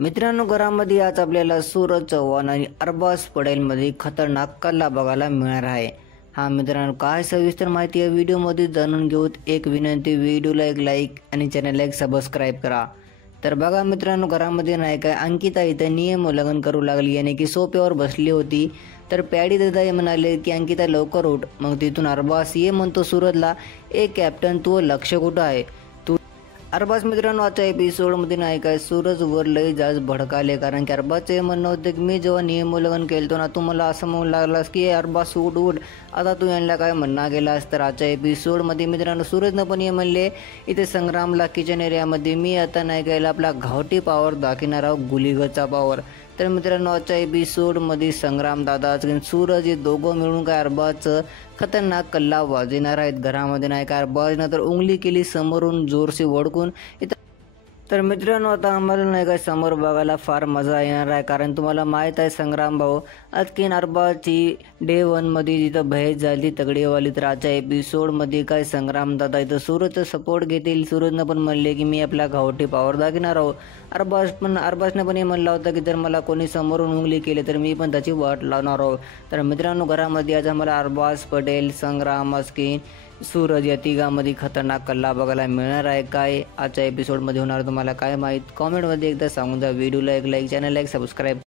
मित्रांनो, घरामध्ये आज आपल्याला सूरज चव्हाण आणि अरबाज पटेलमध्ये खतरनाक कल्ला बघायला मिळणार आहे। हा मित्रांनो, काय सविस्तर माहिती या व्हिडिओमध्ये जाणून घेऊत। एक विनंती, व्हिडिओला एक लाईक आणि चॅनलला एक सबस्क्राईब करा। तर बघा मित्रांनो, घरामध्ये नाही काय अंकिता इथं नियम उल्लंघन करू लागली, यानी की सोफ्यावर बसली होती। तर प्याडी दादा म्हणाले की अंकिता लवकर उठ। मग तिथून अरबाज ये म्हणतो सूरजला, ए कॅप्टन तू लक्ष कुठं आहे? अरबाज मित्रांनो, आजच्या एपिसोडमध्ये नाही काय सूरज वर लई जास्त भडकाले, कारण की अरबाजचं हे म्हणणं होतं की मी जेव्हा नियम उल्लंघन केलं ना, तू मला असं म्हणू लागलास की अरबाज उठ उठ, आता तू यांना काय म्हणणं गेलास। तर आजच्या एपिसोडमध्ये मित्रांनो सूरजनं पण हे म्हणले इथे संग्रामला किचन एरियामध्ये मी आता नाही काय आपला घावटी पावर दाखवणार आहोत, गुलीगचा पावर। तर मित्रांनो, आजच्या एपिसोडमध्ये संग्राम दादा सूरज हे दोघं मिळून काय अरबाजचं खतरनाक कल्ला वाजवणार आहेत घरामध्ये। नाही काय अरबाजनं तर उंगली केली समोरून जोरसे वडकून इथं। तर मित्रांनो, आता आम्हाला नाही काय समोर बघायला फार मजा येणार आहे, कारण तुम्हाला माहीत आहे संग्राम भाऊ आणखीन अरबाजची डे 1 मध्ये जिथं बहस झाली तगडीवाली। तर आजच्या एपिसोडमध्ये काय संग्राम दादा इथं सूरजचा सपोर्ट घेतील। सूरजनं पण म्हणले की मी आपला गावठी पावर दाखवणार आहोत। अरबाजनं पण हे म्हणलं होतं की जर मला कोणी समोरून उंगली केली तर मी पण त्याची वाट लावणार आहोत। तर मित्रांनो, घरामध्ये आज आम्हाला अरबाज पटेल, संग्राम अस्किन, सूरज या तिघांमध्ये खतरनाक कल्ला बघायला मिळणार आहे। काय आजच्या एपिसोडमध्ये होणार तुम्हाला काय माहीत, कॉमेंटमध्ये एकदा सांगून जा। व्हिडिओला एक लाईक, चॅनलला एक सबस्क्राईब।